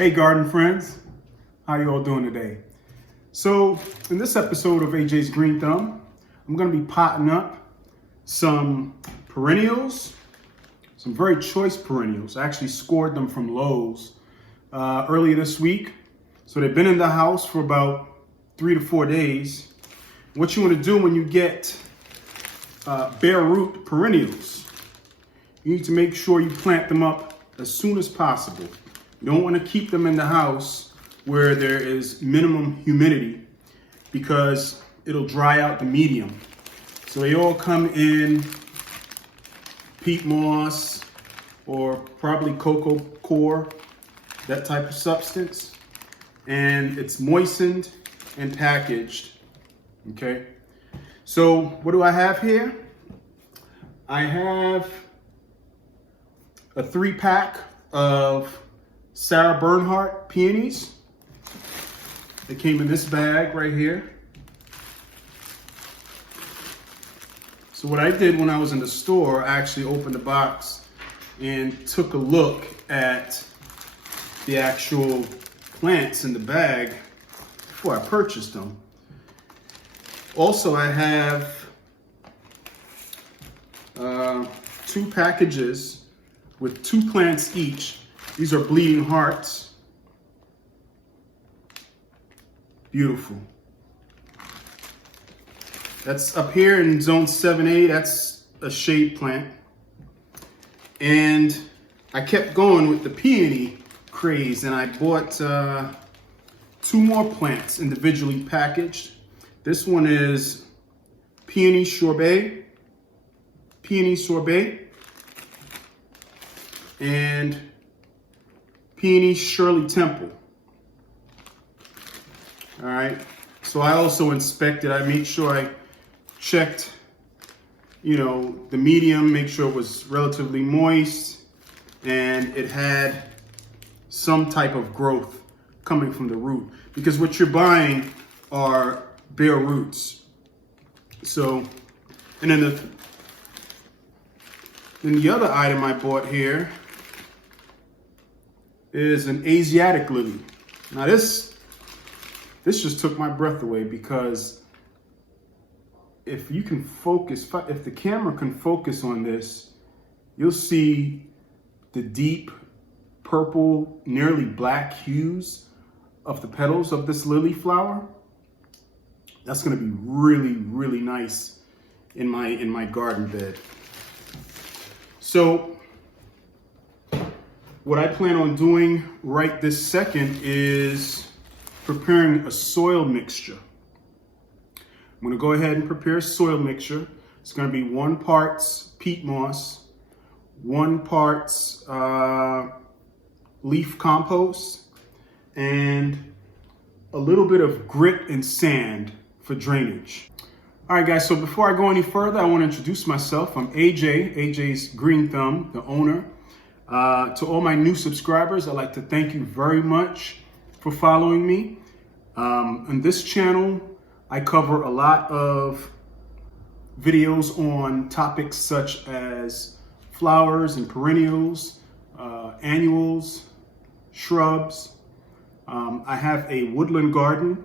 Hey garden friends, how you all doing today? So in this episode of AJ's Green Thumb, I'm going to be potting up some perennials, some very choice perennials. I actually scored them from Lowe's earlier this week. So they've been in the house for about 3 to 4 days. What you want to do when you get bare root perennials, you need to make sure you plant them up as soon as possible. You don't want to keep them in the house where there is minimum humidity because it'll dry out the medium. So they all come in peat moss or probably cocoa coir, that type of substance. And it's moistened and packaged, okay? So what do I have here? I have a 3-pack of Sarah Bernhardt peonies. They came in this bag right here. So what I did when I was in the store, I actually opened the box and took a look at the actual plants in the bag before I purchased them. Also, I have 2 packages with 2 plants each. These are bleeding hearts. Beautiful. That's up here in zone 7A. That's a shade plant. And I kept going with the peony craze, and I bought 2 more plants individually packaged. This one is peony sorbet, and peony Shirley Temple. All right, so I also inspected. I made sure I checked, the medium, make sure it was relatively moist, and it had some type of growth coming from the root, because what you're buying are bare roots. So, and then the other item I bought here is an Asiatic lily. Now this just took my breath away, because if you can focus, if the camera can focus on this, you'll see the deep purple, nearly black hues of the petals of this lily flower. That's going to be really, really nice in my garden bed. So what I plan on doing right this second is preparing a soil mixture. I'm going to go ahead and prepare a soil mixture. It's going to be 1 parts peat moss, 1 parts leaf compost, and a little bit of grit and sand for drainage. All right, guys, so before I go any further, I want to introduce myself. I'm AJ's Green Thumb, the owner. To all my new subscribers, I'd like to thank you very much for following me. On this channel, I cover a lot of videos on topics such as flowers and perennials, annuals, shrubs. I have a woodland garden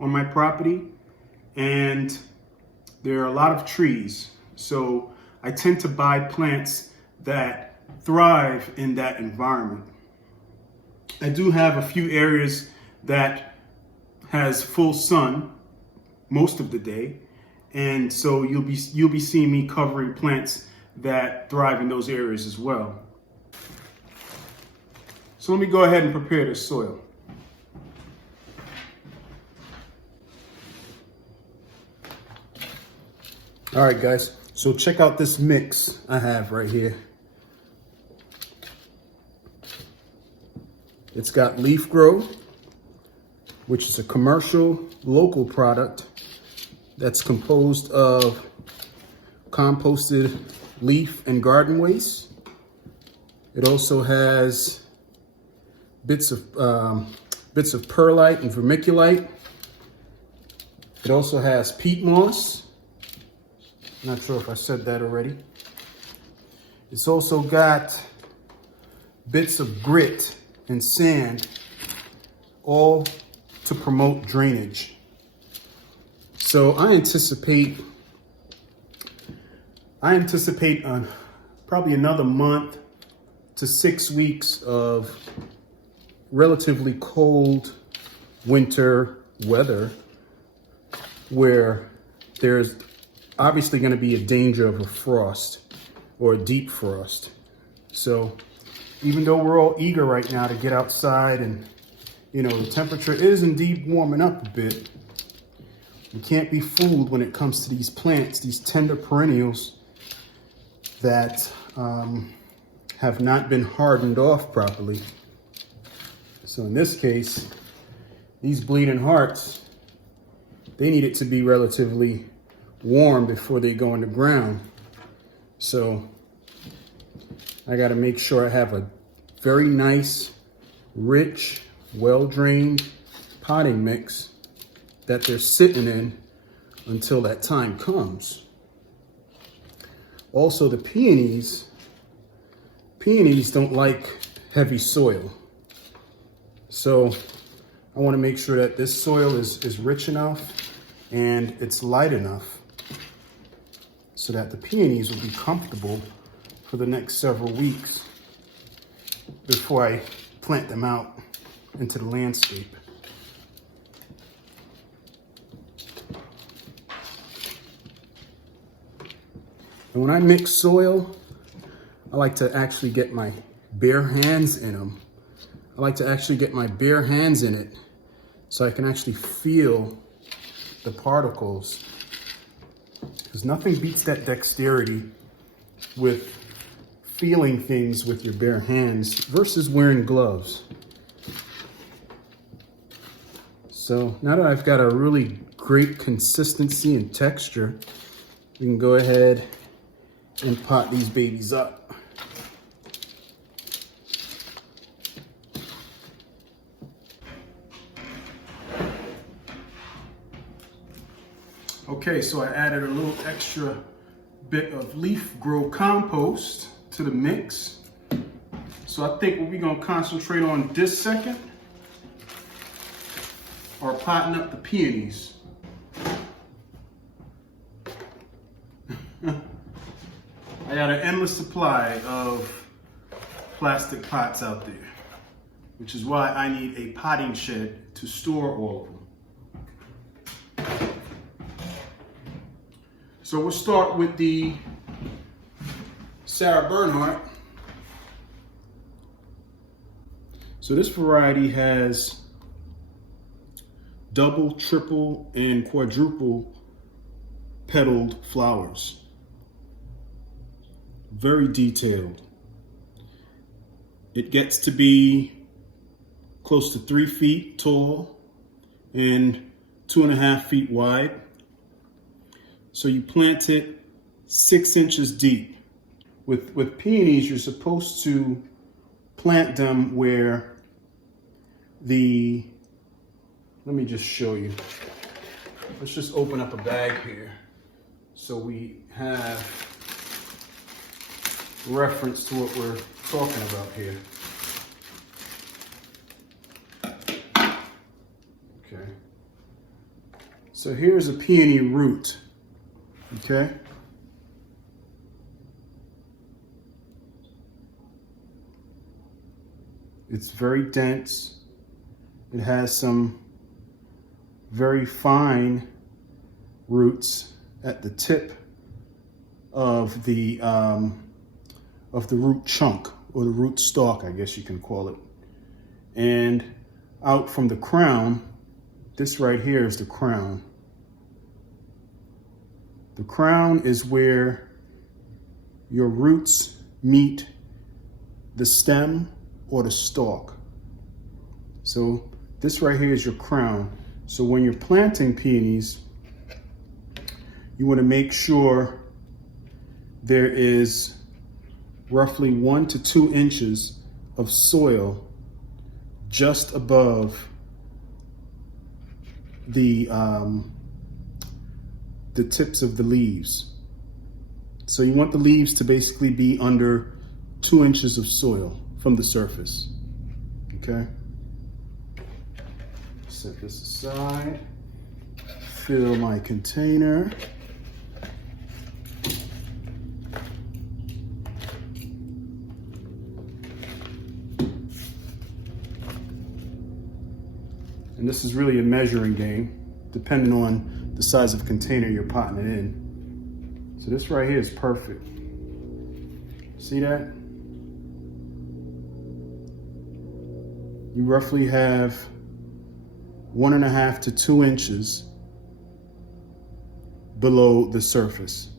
on my property, and there are a lot of trees. So I tend to buy plants that thrive in that environment. I do have a few areas that has full sun most of the day, and so you'll be seeing me covering plants that thrive in those areas as well. So let me go ahead and prepare the soil. All right, guys, so check out this mix I have right here. It's got Leaf Grow, which is a commercial local product that's composed of composted leaf and garden waste. It also has bits of perlite and vermiculite. It also has peat moss. Not sure if I said that already. It's also got bits of grit and sand, all to promote drainage. So I anticipate probably another month to 6 weeks of relatively cold winter weather, where there's obviously going to be a danger of a frost or a deep frost. So even though we're all eager right now to get outside and, you know, the temperature is indeed warming up a bit, you can't be fooled when it comes to these plants, these tender perennials that have not been hardened off properly. So in this case, these bleeding hearts, they need it to be relatively warm before they go in the ground. So I got to make sure I have a very nice, rich, well-drained potting mix that they're sitting in until that time comes. Also, the peonies don't like heavy soil. So I want to make sure that this soil is rich enough and it's light enough so that the peonies will be comfortable for the next several weeks before I plant them out into the landscape. And when I mix soil, I like to actually get my bare hands in them. I like to actually get my bare hands in it so I can actually feel the particles. Because nothing beats that dexterity with feeling things with your bare hands versus wearing gloves. So now that I've got a really great consistency and texture, we can go ahead and pot these babies up. Okay, so I added a little extra bit of leaf grow compost to the mix. So I think what we're gonna concentrate on this second are potting up the peonies. I got an endless supply of plastic pots out there, which is why I need a potting shed to store all of them. So we'll start with the Sarah Bernhardt. So this variety has double, triple, and quadruple petaled flowers. Very detailed. It gets to be close to 3 feet tall and 2.5 feet wide. So you plant it 6 inches deep. With peonies, you're supposed to plant them where let me just show you. Let's just open up a bag here so we have reference to what we're talking about here. Okay. So here's a peony root. Okay. It's very dense. It has some very fine roots at the tip of the root chunk, or the root stalk, I guess you can call it. And out from the crown, this right here is the crown. The crown is where your roots meet the stem or the stalk. So this right here is your crown. So when you're planting peonies, you want to make sure there is roughly 1 to 2 inches of soil just above the tips of the leaves. So you want the leaves to basically be under 2 inches of soil from the surface. Okay. Set this aside. Fill my container. And this is really a measuring game, depending on the size of container you're potting it in. So this right here is perfect. See that? You roughly have 1.5 to 2 inches below the surface.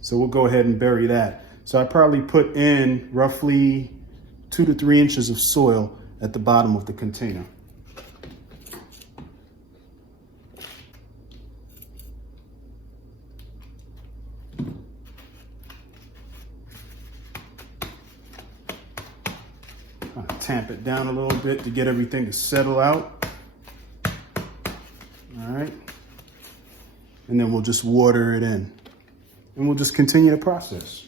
So we'll go ahead and bury that. So I probably put in roughly 2 to 3 inches of soil at the bottom of the container. Tamp it down a little bit to get everything to settle out. All right. And then we'll just water it in. And we'll just continue the process.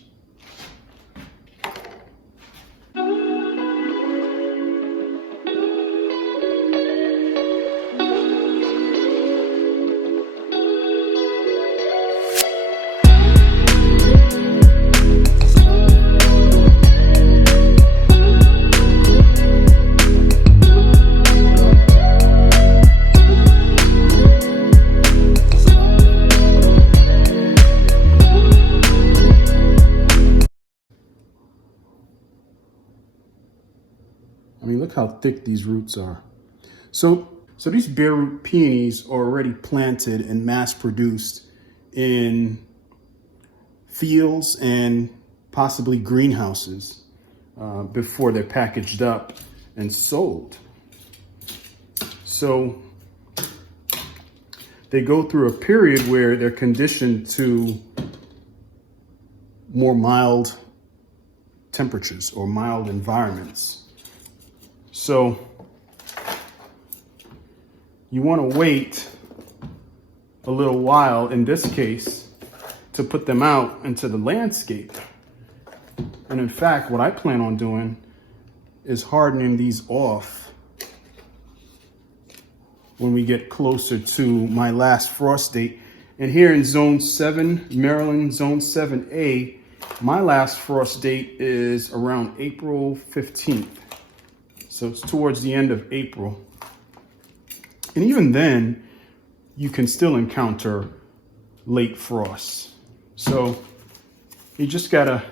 I mean, look how thick these roots are. So these bare root peonies are already planted and mass produced in fields and possibly greenhouses before they're packaged up and sold. So they go through a period where they're conditioned to more mild temperatures or mild environments. So you want to wait a little while, in this case, to put them out into the landscape. And in fact, what I plan on doing is hardening these off when we get closer to my last frost date. And here in Zone 7, Maryland, Zone 7A, my last frost date is around April 15th. So it's towards the end of April. And even then, you can still encounter late frosts. So you just gotta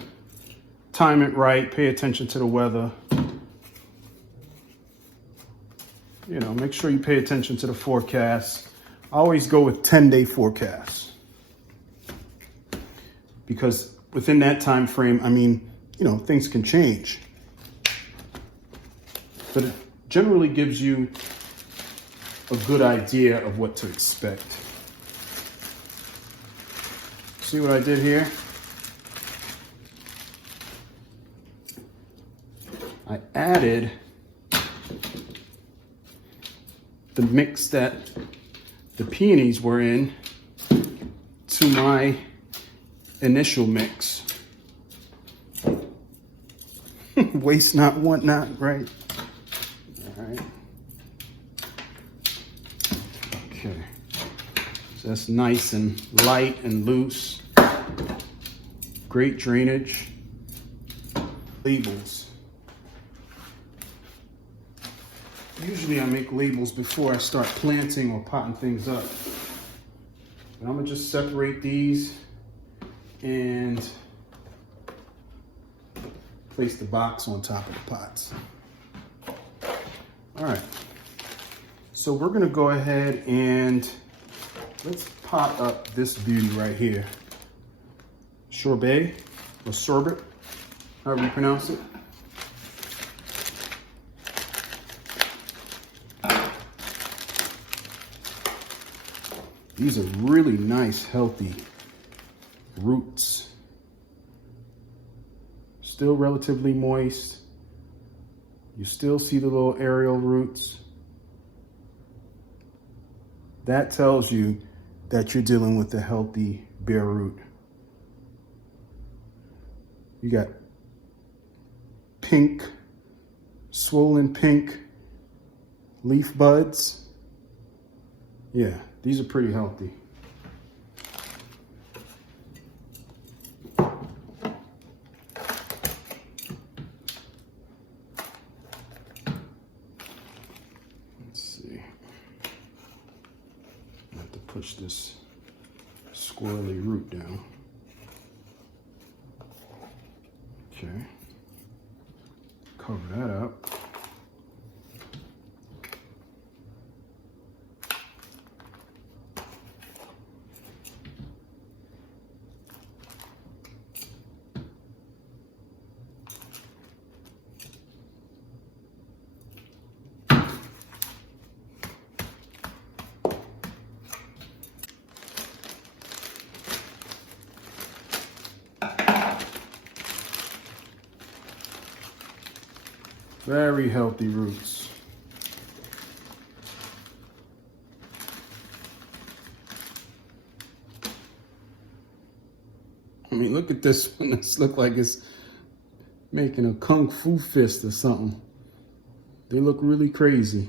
time it right, pay attention to the weather. You know, make sure you pay attention to the forecast. I always go with 10-day forecasts, because within that time frame, I mean, you know, things can change. But it generally gives you a good idea of what to expect. See what I did here? I added the mix that the peonies were in to my initial mix. Waste not, want not, right? All right. Okay. So that's nice and light and loose. Great drainage. Labels. Usually I make labels before I start planting or potting things up. But I'm gonna just separate these and place the box on top of the pots. All right, so we're gonna go ahead and let's pot up this beauty right here. Sorbet, or sorbet, however you pronounce it. These are really nice, healthy roots. Still relatively moist. You still see the little aerial roots. That tells you that you're dealing with a healthy bare root. You got pink, swollen pink leaf buds. Yeah, these are pretty healthy. Let's see. I have to push this squirrely root down. Okay. Cover that up. Very healthy roots. I mean, look at this one. This looks like it's making a kung fu fist or something. They look really crazy.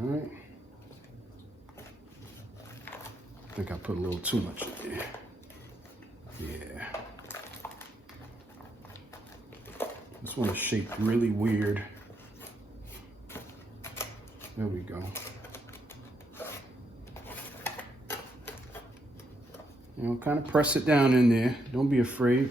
Alright. I think I put a little too much in there. Yeah. This one is shaped really weird. There we go. You know, kind of press it down in there. Don't be afraid.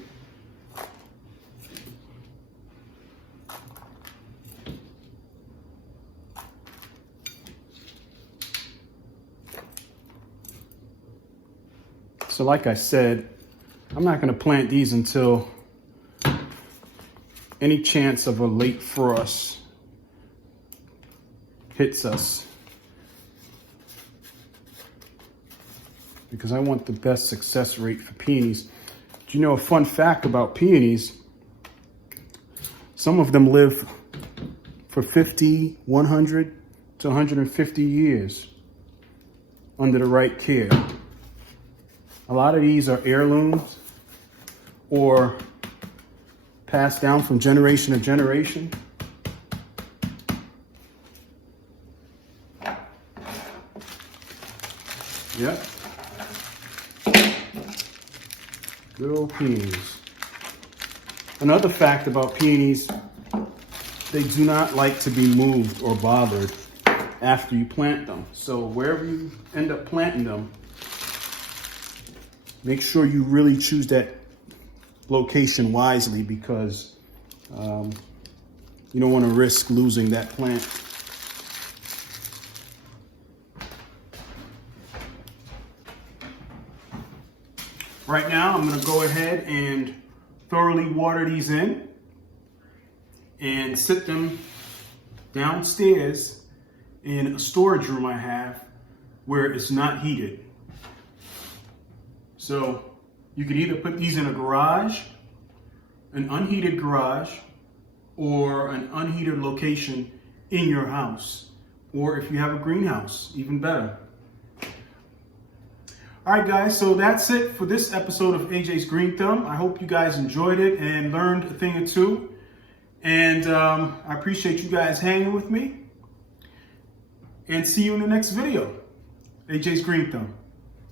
So like I said, I'm not going to plant these until any chance of a late frost hits us, because I want the best success rate for peonies. Do you know a fun fact about peonies? Some of them live for 50, 100 to 150 years under the right care. A lot of these are heirlooms or passed down from generation to generation. Yep. Good old peonies. Another fact about peonies, they do not like to be moved or bothered after you plant them. So wherever you end up planting them, make sure you really choose that location wisely, because you don't want to risk losing that plant. Right now, I'm going to go ahead and thoroughly water these in and sit them downstairs in a storage room I have where it's not heated. So you can either put these in a garage, an unheated garage, or an unheated location in your house. Or if you have a greenhouse, even better. All right, guys, so that's it for this episode of AJ's Green Thumb. I hope you guys enjoyed it and learned a thing or two. And I appreciate you guys hanging with me. And see you in the next video. AJ's Green Thumb.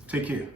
Take care.